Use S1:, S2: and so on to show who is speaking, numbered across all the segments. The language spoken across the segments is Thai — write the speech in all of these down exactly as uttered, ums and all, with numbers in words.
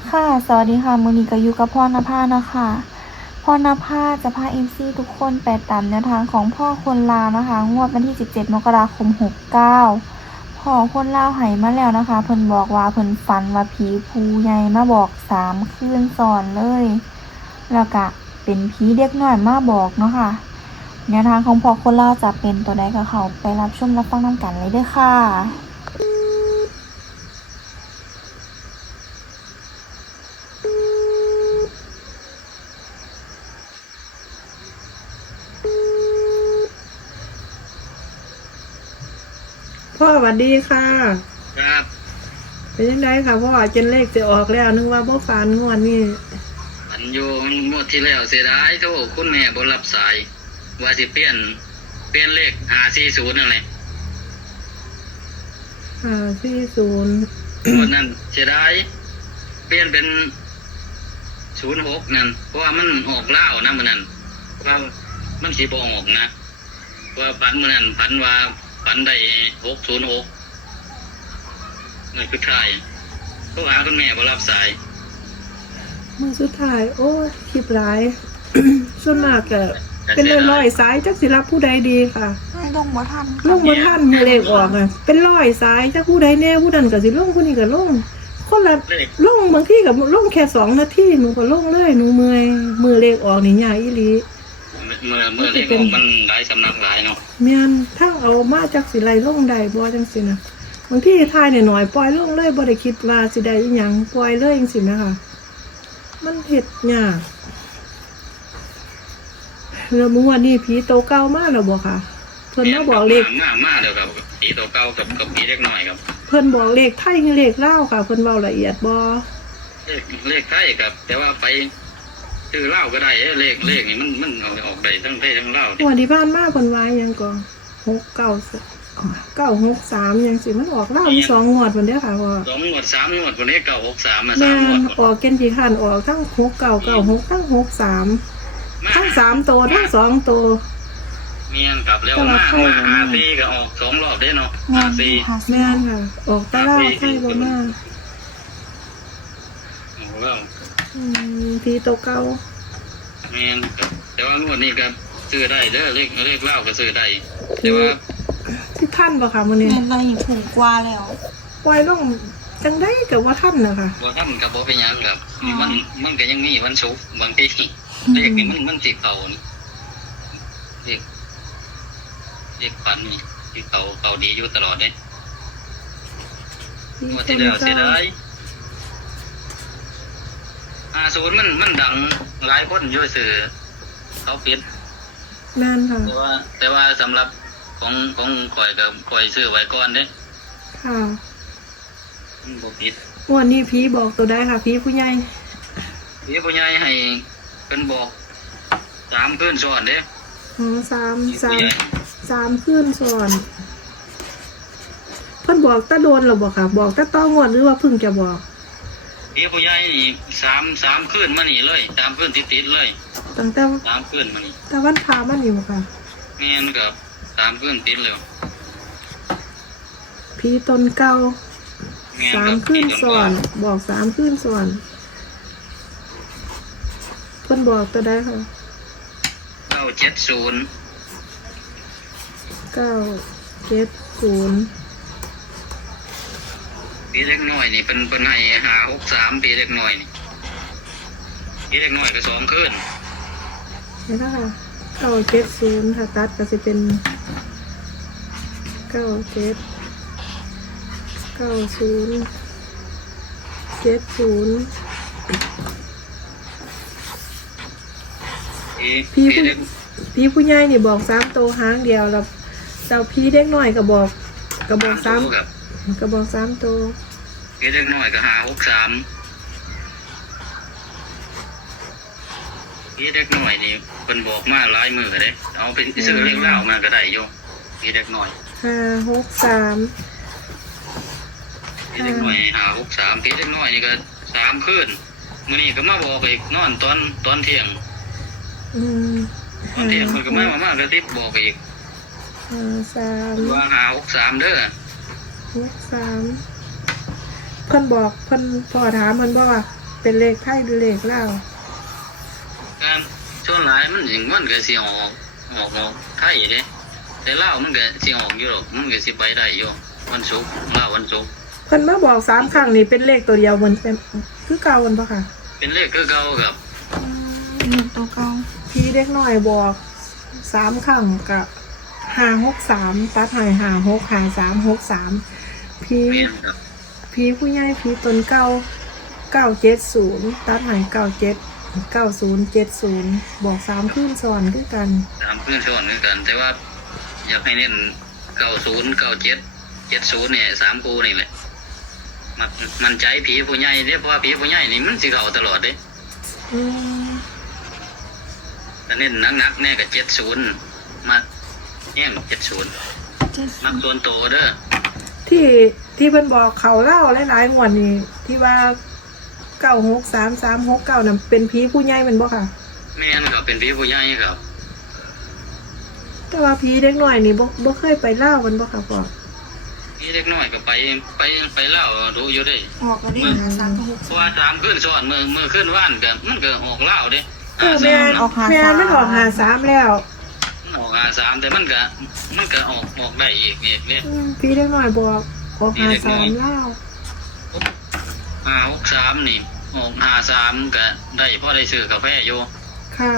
S1: ค่ะสวัสดีค่ะมื้อนี้ก็อยู่กับพรณภานะคะพรณภาจะพา เอ็ม ซี ทุกคนไปตามแนวทางของพ่อคนลาวนะคะงวดวันที่สิบเจ็ดมกราคมหกเก้าพ่อคนลาวให้มาแล้วนะคะเพิ่นบอกว่าเพิ่นฝันว่าผีภูใหญ่มาบอกสามคืนซ้อนเลยแล้วก็เป็นผีเด็กน้อยมาบอกเนาะค่ะแนวทางของพ่อคนลาวจะเป็นตัวใดก็เข้าไปรับชมรับฟังนำกันเลยเด้อค่ะ
S2: พ่อสวัสดีค่ะ
S3: ครับ
S2: เป็นยังไงค่ะพ่อเจนเลขจะออกแล้วนึกว่าพ่อฝันงวดนี้
S3: อันอยู่งวดที่แล้วเสียดายโทษคุณแม่บ่รับสายว่าสิเปลี่ยนเปลี่ยนเลขห้าสี่ศูนย์นั่นแหละ
S2: อ่าสี่ศูนย์
S3: งวดนั้นเสียดายเปลี่ยนเป็นศูนย์หกนั่นเพราะว่ามันออกเล่านะมื้อนั้นว่ามันสิบ่ออกนะว่าฝันมื้อนั้นฝันว่าฝันได้หกศูนย์หกนั่นคือท้ายโทรหาคุณแม่บ่รับสาย
S2: มือสุดท้ายโอ้คลิปหลาย ส่วนมากก็เป็นร้อยๆสายจักสิรับผู้ใดดีค่ะ
S1: ลงบ่ทัน
S2: ลงบ่ทันมือเลขออกอ่ะเป็นร้อยสายจักผู้ใดแน่ผู้นั้นก็สิลงผู้นี้ก็ลงคนละลงบางทีก็ลงแค่สองนาทีหนูก็ลงเลยหนูเมื่อยมือเลขออกนี่ยากอีหลี
S3: เมื่อเมื่อเลขออกมันหลายสำนักหลายเนาะ
S2: แม่นทั้งเอามาจากสิไลลงได้บ่จังซี่นะบางทีทายหน่อยๆปล่อยลงเลยบ่ได้คิดว่าสิได้อีหยังปล่อยเลยจังซี่นะคะมันเฮ็ดยากแล้วมื้อวันนี้ผีโตเก่ามาแล้วบ่ค่ะเพิ่นมาบอกเลข
S3: มามาแล้วครับผีโตเก่ากับกับผีเล็กน้อยครับ
S2: เพิ่นบอกเลขไทยคือเลขลาวค่ะเพิ่นเว้าละเอียดบ่
S3: เลขเลขไทยครับแต่ว่าไปซื้อเหล้าก็ได้เลขเลขนี่มันมันออกออกได้ทั้งไทยทั้งเหล้า
S2: วันที่ผ่านมาเพิ่นว่าหยังก็หกเก้า เก้าหกสามจังซี่มันออกเหล้ามีสองงวดพุ่นเด้อค่ะพ่อ
S3: สองงวดสามงวดพุ่นนี้เก้าหกสามมา
S2: สา
S3: มงวด
S2: ออกเกณฑ์ที่คันออกทั้งหกเก้า เก้าหกทั้งหกสามทั้งสามตัวทั้งสองตัว
S3: เมียนกลับแล้วมามาหาซีก็ออกสองรอบได้เนาะหาซี
S2: แม่นค่ะออกตะล่าใช่บ่มาอืมพีโตเก่า
S3: เมียนแต่ว่างวดนี้ก็ซื้อได้เด้อเลขเลขเหล้าก็ซื้อได้แต่ว่า
S2: ที่ท่านบ่ค่ะมื้อนี้
S1: แม่นเราอีกถึงกว่าแล้ว
S2: ปล่อยลงจังได๋ก็ว่าท่านน่ะค่ะ
S3: บ่ท่านก็บ่เป็นหยังครับมันมันก็ยังมีวันศุกร์บางทีเลขนี่มันมันสิเข้าเลขเลขฝันนี่ที่เขาเขาดีอยู่ตลอดเด้งวดที่แล้วเสียดายห้าศูนย์มันมันดังหลายคนอยู่ซื่อเขาปิด
S2: แม่นค่ะ
S3: แต่ว่าแต่ว่าสำหรับของของข่อยก็ข่อยซื้อไว้ก่อนเด้
S2: ค่ะ
S3: มันบ่ผิด
S2: วันนี้ผีบอกตัวได้ค่ะผีผู้ใหญ่
S3: ผีผู้ใหญ่ให้เพิ่นบอกสามคืนซ้อนเด้
S2: อ๋อสามสามสามคืนซ้อนเพิ่นบอกตะโดนหรอบ่ค่ะบอกตะต้องวดหรือว่าเพิ่งจะบอก
S3: ผีผู้ใหญ่นี่สามสามคืนมานี่เลยสามคืนติดๆเลย
S2: ตั้งแต่
S3: สามคืนมานี่
S2: แต่วันพามันอยู่ค่ะ
S3: แม่นก็สามคืนติดแล้ว
S2: ผีตนเก่าสามคืนซ้อนบอกสามคืนซ้อนเพิ่นบอกตัวได้ค่ะ
S3: เก้าเจ็ดศูนย์
S2: เก้าเจ็ดศูนย์
S3: ปีเล็กน้อยนี่เป็นเป็นให้หาหกสามปีเล็กน้อยนี่ปีเล็กน้อยก็สองคืน
S2: นี่ค่ะเก้าเจ็ดศูนย์ค่ะตัดก็จะเป็นเก้าเจ็ดเก้าศูนย์เจ็ดศูนย์พี่ผู้พี่ผู้ใหญ่นี่บอกสามตัวหางเดียวแล้วเจ้าพี่เด็กน้อยก็บอกก็บอกสามก็บอกสามตัว
S3: พี่เด็กน้อยก็หาหกสามพี่เด็กน้อยนี่เป็นบอกมาหลายมือเลยเอาเป็นซื้อเลี้ยงเหล้ามาก็ได้โยพี่เด็กน้อย
S2: ห้าหกสาม
S3: พี่เด็กน้อยหาหกสามพี่เด็กน้อยนี่ก็สามคืนมื้อนี้ก็มาบอกอีกนอนตอนตอนเที่ยง
S2: อืม
S3: ตอนเที่ยงมันก็มามาก็ติดบอกอีก
S2: ห้าสาม
S3: ว่าหาหกสามเด้อ
S2: หกสามเพิ่นบอกเพิ่นพอถามเพิ่นบอกว่าเป็นเลขไทยหรือเลขลาว
S3: การช่วงหลายมันถึงมันก็สิออกออกออกไทยเด้แต่ลาวมันก็สิออกอยู่หรอกมันก็สิไปได้อยู่วันศุกร์ลาววันศุกร์
S2: เพิ่นมาบอกสามครั้งนี่เป็นเลขตัวเดียวเหมือนเป็นคือเก่ามันปะค่ะ
S3: เป็นเลขคือเก่าครับ
S1: หนึ่งตัวเก้า
S2: พี่เด็กน้อยบอกสามครั้งกับห้าหกสามตัดใหายห้าหกห้าสามหกสามพี่
S3: แม่นครับ
S2: พี่ผู้ใหญ่พี่ตนเก้าเก้าเจ็ดศูนย์ตัดใหายเก้าเจ็ดเก้าศูนย์เจ็ดศูนย์บอกสามขึ้นซ้อนคือกัน
S3: ตามเพื่อนชนคือกัน แต่ว่าอยากให้เน้นเก้าศูนย์เก้าเจ็ดเจ็ดศูนย์เนี่ยสามกูนี่แหละมันมันใจผีผู้ใหญ่เด้เพราะว่าผีผู้ใหญ่นี่มันสิเข้าตลอดเด้
S2: อืม
S3: แต่เน้นหนักๆแน่กับเจ็ดศูนย์มาแย่งเจ็ดศูนย์
S1: เจ็ด
S3: มักส่วนโตเด้อ
S2: ที่ที่เพิ่นบอกเขาเล่าหลายๆงวดนี่ที่ว่าเก้าหกสามสามหกเก้านั่นเป็นผีผู้ใหญ่แมันบ่ค่ะ
S3: แม่นครับเป็นผีผู้ใหญ่ครับ
S2: แต่ว่าผีเด็กน้อยนี่บ่บ่เคยไปเล่ามันบ่ค่ะพ่อ
S3: พี่เล็กน้อยก็ไปไปไปเล่าดูอยู่เด้
S1: ออกก็ได้หาสามกับหก
S3: เพราะว่าสามขึ้นซ้อนมือมือขึ้นว่านก็มันก็ออกเล่าเด้
S2: เออแม่นแม่นมันออกหาสามแล้ว
S3: มันออกหาสามแต่มันก็มันก็ออกออกได้อีกอีกเนี่ย
S2: อืมผีเด็กน้อยบอกออกหาสามเล่า
S3: ห้าหกสามนี่ออกห้าสามก็ได้เพราะได้ซื้อกาแฟอยู่
S2: ค่ะ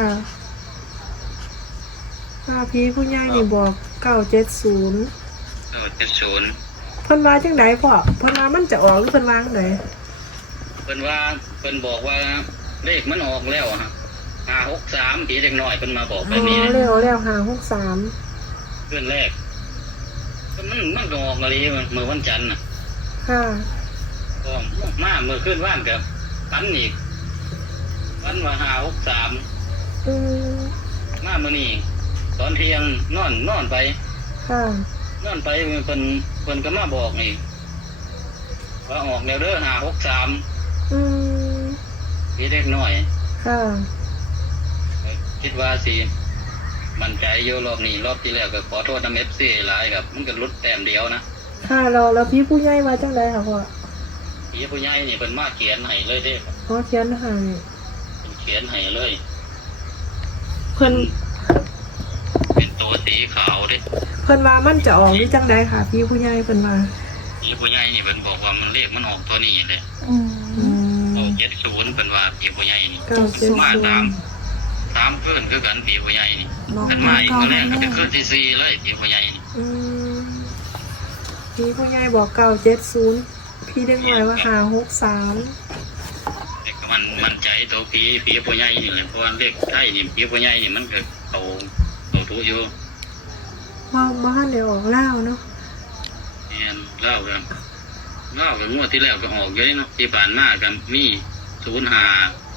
S2: ว่าผีผู้ใหญ่นี่บอกเก้าเจ็ดศูนย์
S3: เออเจ็ดศูนย์
S2: เพิ่นว่าจังไดพ่อเพิ่นว่ามันจะออกหรือเพิ่นวาจั่งได
S3: เพิ่นว่าเพิ่นบอกว่าเลขมันออกแล้วฮะห้าหกสามผีเด็กน้อยเพิ่นมาบอก
S2: อ๋
S3: แบ
S2: อบ
S3: นี้นะ
S2: เร็วแล้วหาหกสาม
S3: เพื่อนแรกมันมันก็ออกอะไรเมื่อวันจันทร์น่ะ
S2: ค่ะ
S3: ก็มาเมื่อขึ้นว่านกับปันอีกปันว่าห้าหกสาม
S2: อืม
S3: มาเมื่อนี้ตอนเที่ยงนอนนอนไป
S2: ค่ะ
S3: นอนไปเพิ่นเพิ่นก็มาบอกอีกว่าออกแล้วเด้อห้าหกสาม
S2: อืม
S3: พี่เด็กน้อย
S2: ค่ะ
S3: คิดว่าสิมั่นใจอยู่รอบนี้รอบที่แล้วก็ขอโทษน้ำเอฟซีหลายครับมันก็ลุดแต้มเดียวนะ
S2: ค่ะเราแล้วพี่ผู้ใหญ่ว่าจังไดค่ะพ่อ
S3: พี่ผู้ใหญ่นี่เพิ่นมาเขียนให้เลยเด้ครับ
S2: อ๋อเขียนให้
S3: เพิ่นเขียนให้เลย
S2: เพิ่น
S3: เป็นตัวสีขาวเด้
S2: เพิ่นว่ามันจะออกหรือจังไดค่ะ พี่ผู้ใหญ่เพิ่นว่า
S3: พี่ผู้ใหญ่นี่เพิ่นบอกว่ามันเลขมันออกตัวนี้เลย
S1: อืม
S2: อืม
S3: ออกเจ็ดศูนย์เพิ่นว่าพี่ผู้ใหญ่นี่
S2: เก้าเจ็ด
S3: มา
S2: ศู
S3: ตาม
S2: นย์
S3: ตามเพื่อนคือกันพี่ผู้ใหญ่นี่
S1: บอก
S3: เพิ่น
S1: ตัว
S3: มาอีก
S1: เก้า
S3: ตัวแร
S1: แน่
S3: กก็เป็นคืนที่สี่เลยพี่ผู้ใหญ่นี่
S2: อืมพี่ผู้ใหญ่บอกเก้าเจ็ดศูนย์พี่เด็กน้อยว่าหาหกสาม
S3: แต่ก็มันมันใจตัวพี่พี่ผู้ใหญ่นี่แหละเพราะว่าเลขไทยนี่พี่ผู้ใหญ่นี่มันก็เขาเขาถูกอยู่
S2: ว่าบ้านเดี๋ยวออกเล่าเนาะ
S3: เนี่ยเล่ากันเล่ากันงวดที่แล้วก็ออกเยอะเนาะที่ผ่านมากันมีศูนย์หา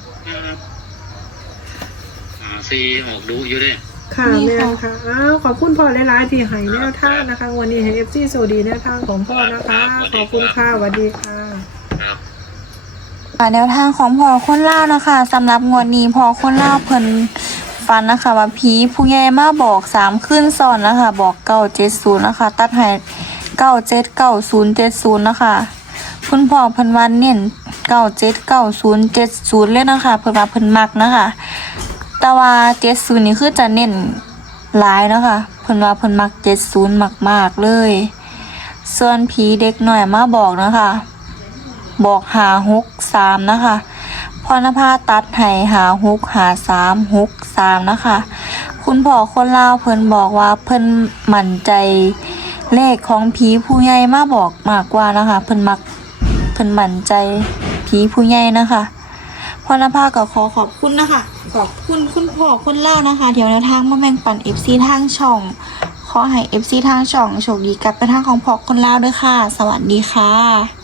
S3: อ่าสี่ออกดูอยู่เด้
S2: ค่ะแม่นค่ะอ้าวขอบคุณพ่อหลายๆที่ให้แนวทางนะคะ วันนี้ให้เอฟซีโซดีแนวทางของพ่อนะคะ ขอบคุณค่ะสวัสดีค่ะ
S3: ครับ
S1: ค่ะแนวทางของพอคนล่าวนะคะสำหรับงวดนี้พอคนล่าวเพิ่นฟันนะคะ ว่าผีผู้ใหญ่มาบอกสามขึ้นซ้อนนะคะ บอกเก้าเจ็ดศูนย์นะคะ ตัดให้เก้าเจ็ดเก้าศูนย์เจ็ดศูนย์นะคะ คุณพ่อเพิ่นวันเน้นเก้าเจ็ดเก้าศูนย์เจ็ดศูนย์เลยนะคะ เพิ่นว่าเพิ่นมักนะคะ แต่ว่าเจ็ดศูนย์นี่คือจะเน้นหลายนะคะเพิ่นว่าเพิ่นมักเจ็ดศูนย์มากๆเลย ส่วนผีเด็กหน่อยมาบอกนะคะ บอกหาหกสามนะคะพรณภาตัดให้หาหกหาสามหกสามนะคะ คุณพ่อคนลาวเพิ่นบอกว่าเพิ่นมั่นใจเลขของผีผู้ใหญ่มาบอกมากกว่านะคะ เพิ่นมักเพิ่นมั่นใจผีผู้ใหญ่นะคะพรณภาก็ขอขอบคุณนะคะขอบคุณคุณพ่อคนลาวนะคะ เดี๋ยวแนวทางมาแบ่งปัน เอฟ ซี ทางช่อง ขอให้ เอฟ ซี ทางช่องโชคดีกลับไปทางของพ่อคนลาวด้วยค่ะ สวัสดีค่ะ